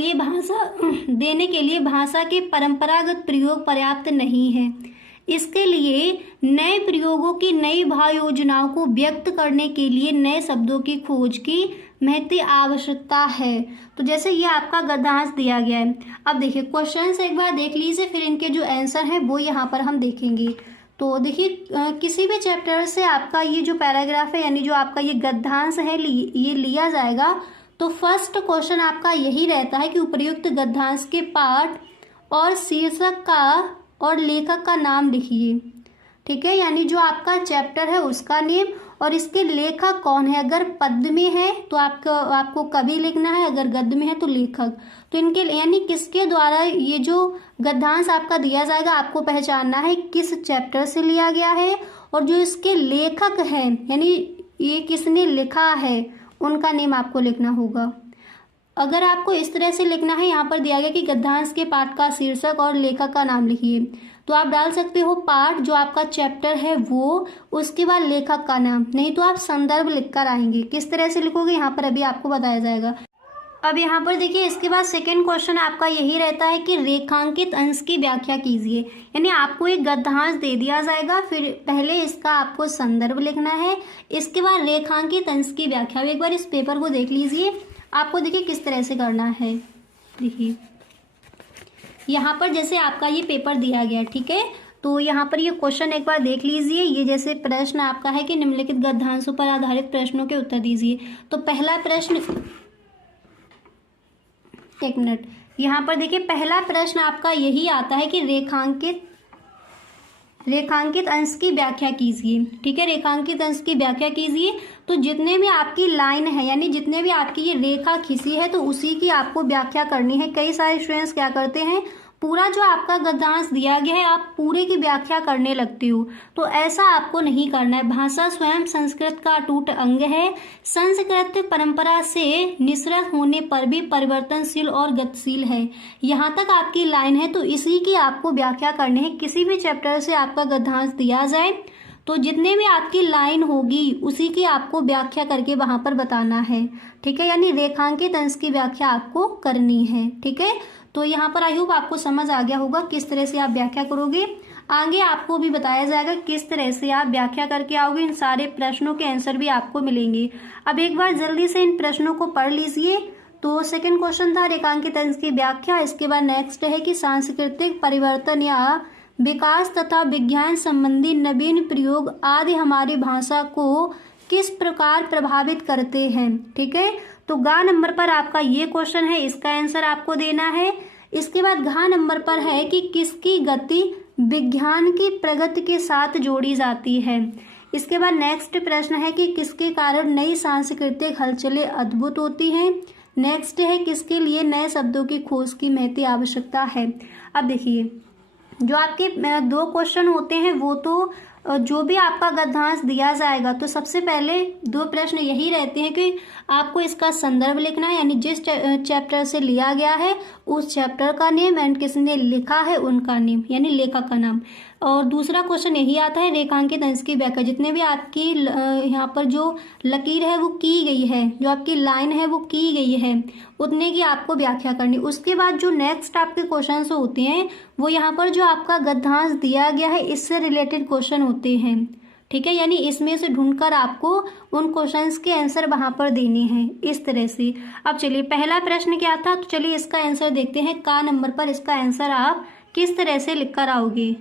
लिए भाषा के परंपरागत प्रयोग पर्याप्त नहीं है। इसके लिए नए प्रयोगों की नई भाव योजनाओं को व्यक्त करने के लिए नए शब्दों की खोज की महती आवश्यकता है। तो जैसे ये आपका गद्यांश दिया गया है। अब देखिए क्वेश्चन एक बार देख लीजिए, फिर इनके जो आंसर हैं वो यहाँ पर हम देखेंगे। तो देखिए किसी भी चैप्टर से आपका ये जो पैराग्राफ है, यानी जो आपका ये गद्यांश है, ये लिया जाएगा। तो फर्स्ट क्वेश्चन आपका यही रहता है कि उपर्युक्त गद्यांश के पाठ और शीर्षक का और लेखक का नाम लिखिए, ठीक है। यानी जो आपका चैप्टर है उसका नेम और इसके लेखक कौन है। अगर पद्य में है तो आपको कवि लिखना है, अगर गद्य में है तो लेखक। तो इनके यानी किसके द्वारा ये जो गद्यांश आपका दिया जाएगा, आपको पहचानना है किस चैप्टर से लिया गया है, और जो इसके लेखक हैं यानी ये किसने लिखा है, उनका नेम आपको लिखना होगा। अगर आपको इस तरह से लिखना है, यहाँ पर दिया गया कि गद्यांश के पाठ का शीर्षक और लेखक का नाम लिखिए, तो आप डाल सकते हो पाठ जो आपका चैप्टर है वो, उसके बाद लेखक का नाम, नहीं तो आप संदर्भ लिखकर आएंगे। किस तरह से लिखोगे यहाँ पर अभी आपको बताया जाएगा। अब यहाँ पर देखिए इसके बाद सेकंड क्वेश्चन आपका यही रहता है कि रेखांकित अंश की व्याख्या कीजिए। यानी आपको एक गद्यांश दे दिया जाएगा, फिर पहले इसका आपको संदर्भ लिखना है, इसके बाद रेखांकित अंश की व्याख्या। एक बार इस पेपर को देख लीजिए, आपको देखिए किस तरह से करना है। देखिए यहाँ पर जैसे आपका ये पेपर दिया गया, ठीक है। तो यहाँ पर ये क्वेश्चन एक बार देख लीजिए। ये जैसे प्रश्न आपका है कि निम्नलिखित गद्यांशों पर आधारित प्रश्नों के उत्तर दीजिए। तो पहला प्रश्न, एक मिनट, यहाँ पर देखिए पहला प्रश्न आपका यही आता है कि रेखांकित अंश की व्याख्या कीजिए, ठीक है। रेखांकित अंश की व्याख्या कीजिए। तो जितने भी आपकी लाइन है, यानी जितने भी आपकी ये रेखा खींची है, तो उसी की आपको व्याख्या करनी है। कई सारे स्टूडेंट्स क्या करते हैं, पूरा जो आपका गद्यांश दिया गया है आप पूरे की व्याख्या करने लगते हो, तो ऐसा आपको नहीं करना है। भाषा स्वयं संस्कृत का अटूट अंग है, संस्कृत परंपरा से निःसृत होने पर भी परिवर्तनशील और गतिशील है। यहाँ तक आपकी लाइन है, तो इसी की आपको व्याख्या करनी है। किसी भी चैप्टर से आपका गद्यांश दिया जाए तो जितने भी आपकी लाइन होगी उसी की आपको व्याख्या करके वहां पर बताना है, ठीक है। यानी रेखांकित अंश की व्याख्या आपको करनी है, ठीक है। तो यहाँ पर आई होप आपको समझ आ गया होगा किस तरह से आप व्याख्या करोगे। आगे आपको भी बताया जाएगा किस तरह से आप व्याख्या करके आओगे। इन सारे प्रश्नों के आंसर भी आपको मिलेंगे। अब एक बार जल्दी से इन प्रश्नों को पढ़ लीजिए। तो सेकंड क्वेश्चन था रेखांकित अंश की व्याख्या। इसके बाद नेक्स्ट है कि सांस्कृतिक परिवर्तन या विकास तथा विज्ञान संबंधी नवीन प्रयोग आदि हमारी भाषा को किस प्रकार प्रभावित करते हैं, ठीक है। तो गा नंबर पर आपका ये क्वेश्चन है, इसका आंसर आपको देना है। इसके बाद घा नंबर पर है कि किसकी गति विज्ञान की प्रगति के साथ जोड़ी जाती है। इसके बाद नेक्स्ट प्रश्न है कि किसके कारण नई सांस्कृतिक हलचलें अद्भुत होती हैं। नेक्स्ट है किसके लिए नए शब्दों की खोज की महती आवश्यकता है। अब देखिए जो आपके दो क्वेश्चन होते हैं वो तो जो भी आपका गद्यांश दिया जाएगा तो सबसे पहले 2 प्रश्न यही रहते हैं कि आपको इसका संदर्भ लिखना है, यानी जिस चैप्टर से लिया गया है उस चैप्टर का नेम एंड किसने लिखा है उनका नेम, यानी लेखक का नाम। और दूसरा क्वेश्चन यही आता है रेखांकित अंश की व्याख्या। जितने भी आपकी यहाँ पर जो लकीर है वो की गई है, जो आपकी लाइन है वो की गई है, उतने की आपको व्याख्या करनी। उसके बाद जो नेक्स्ट आपके क्वेश्चन होते हैं वो यहाँ पर जो आपका गद्यांश दिया गया है इससे रिलेटेड क्वेश्चन होते हैं, ठीक है। यानी इसमें से ढूंढकर आपको उन क्वेश्चंस के आंसर वहां पर देने हैं, इस तरह से। अब चलिए पहला प्रश्न क्या था, तो चलिए इसका आंसर देखते हैं। का नंबर पर इसका आंसर आप किस तरह से लिख कर आओगे।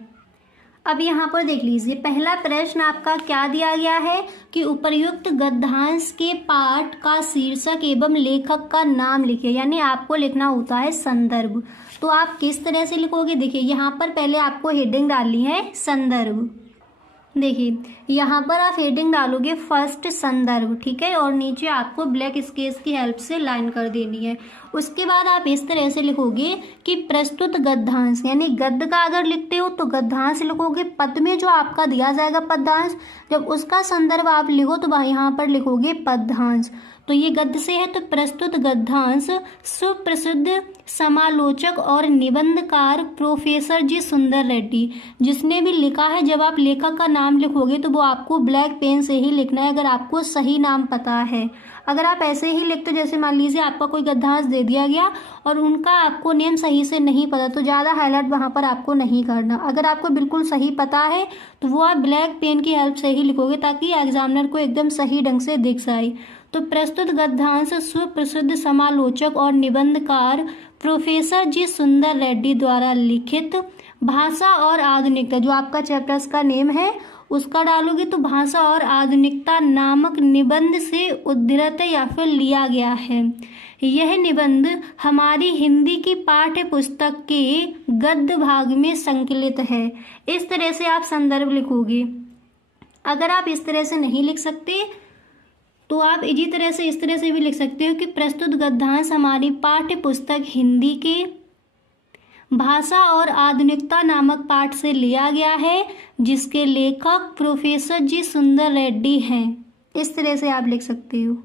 अब यहाँ पर देख लीजिए, पहला प्रश्न आपका क्या दिया गया है कि उपर्युक्त गद्यांश के पाठ का शीर्षक एवं लेखक का नाम लिखिए, यानी आपको लिखना होता है संदर्भ। तो आप किस तरह से लिखोगे, देखिए यहाँ पर पहले आपको हेडिंग डालनी है संदर्भ। देखिए यहाँ पर आप हेडिंग डालोगे फर्स्ट संदर्भ, ठीक है, और नीचे आपको ब्लैक स्केच की हेल्प से लाइन कर देनी है। उसके बाद आप इस तरह से लिखोगे कि प्रस्तुत गद्यांश, यानी गद्य का अगर लिखते हो तो गद्यांश लिखोगे, पद में जो आपका दिया जाएगा पद्यांश, जब उसका संदर्भ आप लिखो तो वहाँ यहाँ पर लिखोगे पद्यांश। तो ये गद्य से है, तो प्रस्तुत गद्यांश सुप्रसिद्ध समालोचक और निबंधकार प्रोफेसर जी सुंदर रेड्डी, जिसने भी लिखा है। जब आप लेखक का नाम लिखोगे तो वो आपको ब्लैक पेन से ही लिखना है, अगर आपको सही नाम पता है। अगर आप ऐसे ही लिखते, जैसे मान लीजिए आपका कोई गद्यांश दे दिया गया और उनका आपको नेम सही से नहीं पता, तो ज़्यादा हाईलाइट वहाँ पर आपको नहीं करना। अगर आपको बिल्कुल सही पता है तो वो आप ब्लैक पेन की हेल्प से ही लिखोगे, ताकि एग्जामिनर को एकदम सही ढंग से दिख जाए। तो प्रस्तुत गद्यांश सुप्रसिद्ध समालोचक और निबंधकार प्रोफेसर जी सुंदर रेड्डी द्वारा लिखित भाषा और आधुनिकता, जो आपका चैप्टर्स का नेम है उसका डालोगे तो भाषा और आधुनिकता नामक निबंध से उद्धृत या फिर लिया गया है। यह निबंध हमारी हिंदी की पाठ्य पुस्तक के गद्य भाग में संकलित है। इस तरह से आप संदर्भ लिखोगे। अगर आप इस तरह से नहीं लिख सकते तो आप इसी तरह से इस तरह से भी लिख सकते हो कि प्रस्तुत गद्यांश हमारी पाठ्य पुस्तक हिंदी के भाषा और आधुनिकता नामक पाठ से लिया गया है, जिसके लेखक प्रोफेसर जी सुंदर रेड्डी हैं। इस तरह से आप लिख सकते हो,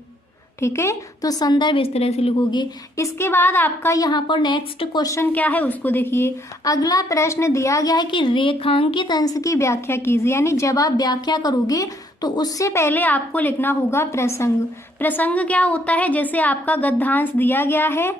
ठीक है। तो संदर्भ इस तरह से लिखोगे। इसके बाद आपका यहाँ पर नेक्स्ट क्वेश्चन क्या है उसको देखिए। अगला प्रश्न दिया गया है कि रेखांकित अंश की व्याख्या कीजिए, यानी जब आप व्याख्या करोगे तो उससे पहले आपको लिखना होगा प्रसंग। प्रसंग क्या होता है, जैसे आपका गद्यांश दिया गया है,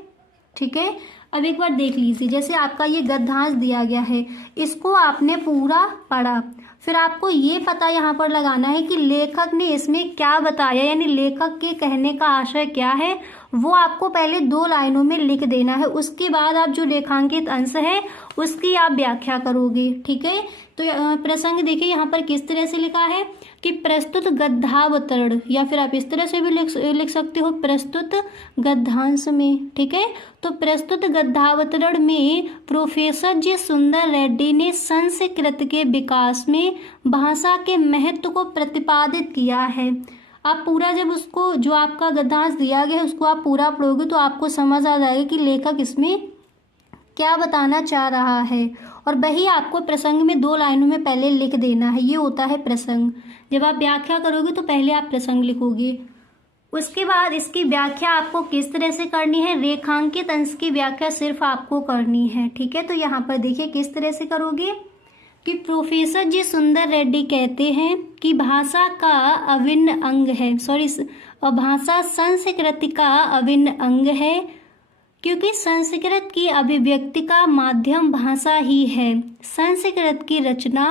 ठीक है। अब एक बार देख लीजिए, जैसे आपका ये गद्यांश दिया गया है, इसको आपने पूरा पढ़ा, फिर आपको ये पता यहाँ पर लगाना है कि लेखक ने इसमें क्या बताया, यानी लेखक के कहने का आशय क्या है, वो आपको पहले 2 लाइनों में लिख देना है। उसके बाद आप जो रेखांकित अंश है उसकी आप व्याख्या करोगे, ठीक है। तो प्रसंग देखिए यहाँ पर किस तरह से लिखा है कि प्रस्तुत गद्यावतरण, या फिर आप इस तरह से भी लिख सकते हो प्रस्तुत गद्यांश में, ठीक है। तो प्रस्तुत गद्यावतरण में प्रोफेसर जी सुंदर रेड्डी ने संस्कृत के विकास में भाषा के महत्व को प्रतिपादित किया है। आप पूरा जब उसको जो आपका गद्यांश दिया गया है उसको आप पूरा पढ़ोगे तो आपको समझ आ जाएगा कि लेखक इसमें क्या बताना चाह रहा है, और वही आपको प्रसंग में 2 लाइनों में पहले लिख देना है। ये होता है प्रसंग। जब आप व्याख्या करोगे तो पहले आप प्रसंग लिखोगे। उसके बाद इसकी व्याख्या आपको किस तरह से करनी है, रेखांकित अंश की व्याख्या सिर्फ आपको करनी है, ठीक है। तो यहाँ पर देखिए किस तरह से करोगे कि प्रोफेसर जी सुंदर रेड्डी कहते हैं कि भाषा का अभिन्न अंग है, भाषा संस्कृत का अभिन्न अंग है, क्योंकि संस्कृत की अभिव्यक्ति का माध्यम भाषा ही है। संस्कृत की रचना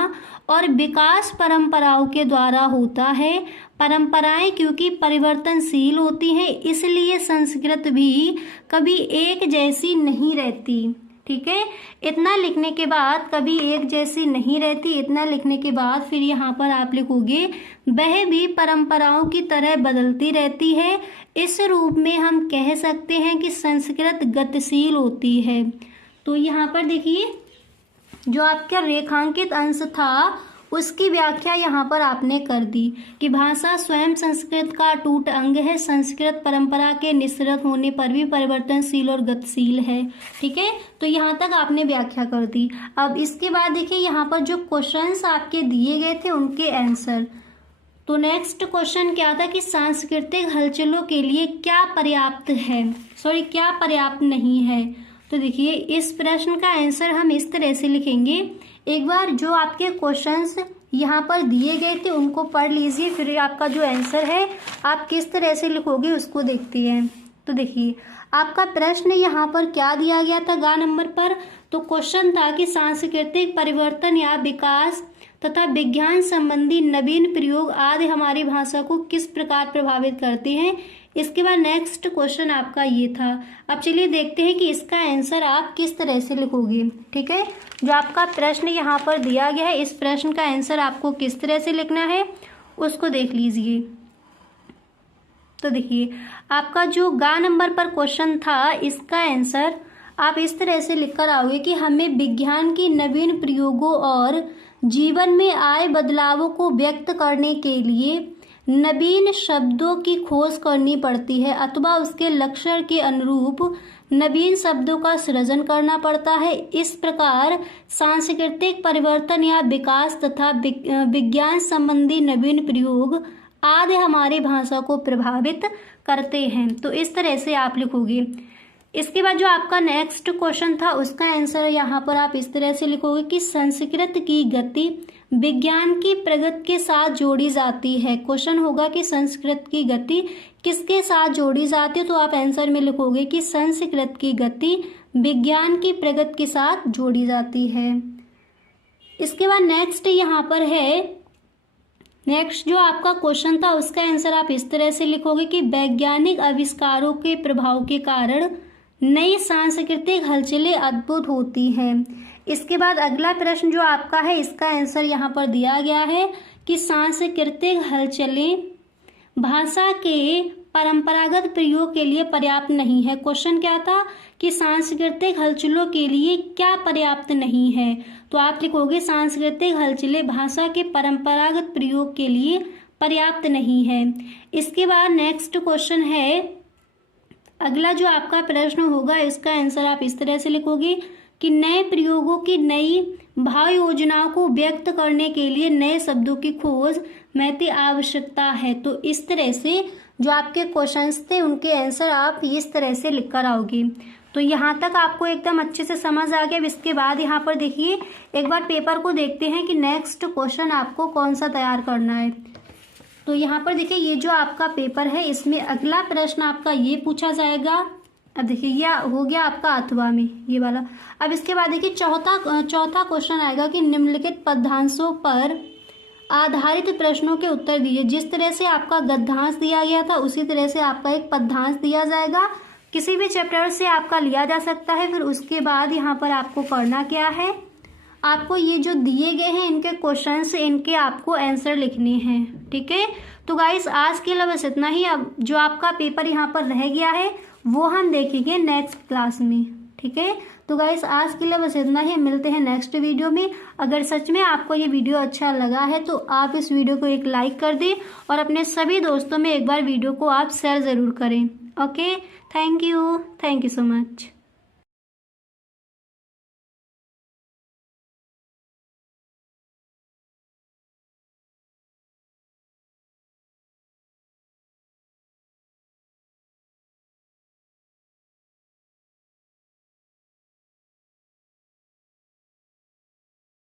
और विकास परंपराओं के द्वारा होता है। परंपराएं क्योंकि परिवर्तनशील होती हैं, इसलिए संस्कृत भी कभी एक जैसी नहीं रहती, ठीक है। इतना लिखने के बाद कभी एक जैसी नहीं रहती, इतना लिखने के बाद फिर यहाँ पर आप लिखोगे वह भी परंपराओं की तरह बदलती रहती है। इस रूप में हम कह सकते हैं कि संस्कृत गतिशील होती है। तो यहाँ पर देखिए जो आपका रेखांकित अंश था उसकी व्याख्या यहाँ पर आपने कर दी कि भाषा स्वयं संस्कृत का अटूट अंग है, संस्कृत परंपरा के निःसृत होने पर भी परिवर्तनशील और गतिशील है। ठीक है, तो यहाँ तक आपने व्याख्या कर दी। अब इसके बाद देखिए यहाँ पर जो क्वेश्चंस आपके दिए गए थे उनके आंसर। तो नेक्स्ट क्वेश्चन क्या था कि सांस्कृतिक हलचलों के लिए क्या पर्याप्त है, क्या पर्याप्त नहीं है। तो देखिए इस प्रश्न का आंसर हम इस तरह से लिखेंगे। एक बार जो आपके क्वेश्चंस यहाँ पर दिए गए थे उनको पढ़ लीजिए, फिर आपका जो आंसर है आप किस तरह से लिखोगे उसको देखते हैं। तो देखिए आपका प्रश्न यहाँ पर क्या दिया गया था ग नंबर पर। तो क्वेश्चन था कि सांस्कृतिक परिवर्तन या विकास तथा विज्ञान संबंधी नवीन प्रयोग आदि हमारी भाषा को किस प्रकार प्रभावित करते हैं। इसके बाद नेक्स्ट क्वेश्चन आपका ये था। अब चलिए देखते हैं कि इसका आंसर आप किस तरह से लिखोगे। ठीक है, जो आपका प्रश्न यहाँ पर दिया गया है इस प्रश्न का आंसर आपको किस तरह से लिखना है उसको देख लीजिए। तो देखिए आपका जो ग नंबर पर क्वेश्चन था इसका आंसर आप इस तरह से लिख कर आओगे कि हमें विज्ञान की नवीन प्रयोगों और जीवन में आए बदलावों को व्यक्त करने के लिए नवीन शब्दों की खोज करनी पड़ती है अथवा उसके लक्षण के अनुरूप नवीन शब्दों का सृजन करना पड़ता है। इस प्रकार सांस्कृतिक परिवर्तन या विकास तथा विज्ञान संबंधी नवीन प्रयोग आदि हमारी भाषा को प्रभावित करते हैं। तो इस तरह से आप लिखोगे। इसके बाद जो आपका नेक्स्ट क्वेश्चन था उसका आंसर यहाँ पर आप इस तरह से लिखोगे कि संस्कृत की गति विज्ञान की प्रगति के साथ जोड़ी जाती है। क्वेश्चन होगा कि संस्कृत की गति किसके साथ जोड़ी जाती है, तो आप आंसर में लिखोगे कि संस्कृत की गति विज्ञान की प्रगति के साथ जोड़ी जाती है। इसके बाद नेक्स्ट यहाँ पर है, नेक्स्ट जो आपका क्वेश्चन था उसका आंसर आप इस तरह से लिखोगे कि वैज्ञानिक आविष्कारों के प्रभाव के कारण नई सांस्कृतिक हलचलें अद्भुत होती हैं। इसके बाद अगला प्रश्न जो आपका है इसका आंसर यहाँ पर दिया गया है कि सांस्कृतिक हलचलें भाषा के परंपरागत प्रयोग के लिए पर्याप्त नहीं है। क्वेश्चन क्या था कि सांस्कृतिक हलचलों के लिए क्या पर्याप्त नहीं है, तो आप लिखोगे सांस्कृतिक हलचलें भाषा के परंपरागत प्रयोग के लिए पर्याप्त नहीं है। इसके बाद नेक्स्ट क्वेश्चन है, अगला जो आपका प्रश्न होगा इसका आंसर आप इस तरह से लिखोगे कि नए प्रयोगों की नई भाव योजनाओं को व्यक्त करने के लिए नए शब्दों की खोज महती आवश्यकता है। तो इस तरह से जो आपके क्वेश्चंस थे उनके आंसर आप इस तरह से लिख कर आओगे। तो यहाँ तक आपको एकदम अच्छे से समझ आ गया। इसके बाद यहाँ पर देखिए एक बार पेपर को देखते हैं कि नेक्स्ट क्वेश्चन आपको कौन सा तैयार करना है। तो यहाँ पर देखिए ये जो आपका पेपर है इसमें अगला प्रश्न आपका ये पूछा जाएगा। अब देखिए यह हो गया आपका अथवा में ये वाला। अब इसके बाद देखिए चौथा क्वेश्चन आएगा कि निम्नलिखित पद्यांशों पर आधारित प्रश्नों के उत्तर दीजिए। जिस तरह से आपका गद्यांश दिया गया था उसी तरह से आपका एक पद्यांश दिया जाएगा। किसी भी चैप्टर से आपका लिया जा सकता है। फिर उसके बाद यहाँ पर आपको करना क्या है, आपको ये जो दिए गए हैं इनके क्वेश्चंस इनके आपको आंसर लिखने हैं। ठीक है, तो गाइस आज के लिए बस इतना ही। अब जो आपका पेपर यहाँ पर रह गया है वो हम देखेंगे नेक्स्ट क्लास में। ठीक है, तो गाइस आज के लिए बस इतना ही। मिलते हैं नेक्स्ट वीडियो में। अगर सच में आपको ये वीडियो अच्छा लगा है तो आप इस वीडियो को एक लाइक कर दें और अपने सभी दोस्तों में एक बार वीडियो को आप शेयर ज़रूर करें। Okay, thank you so much.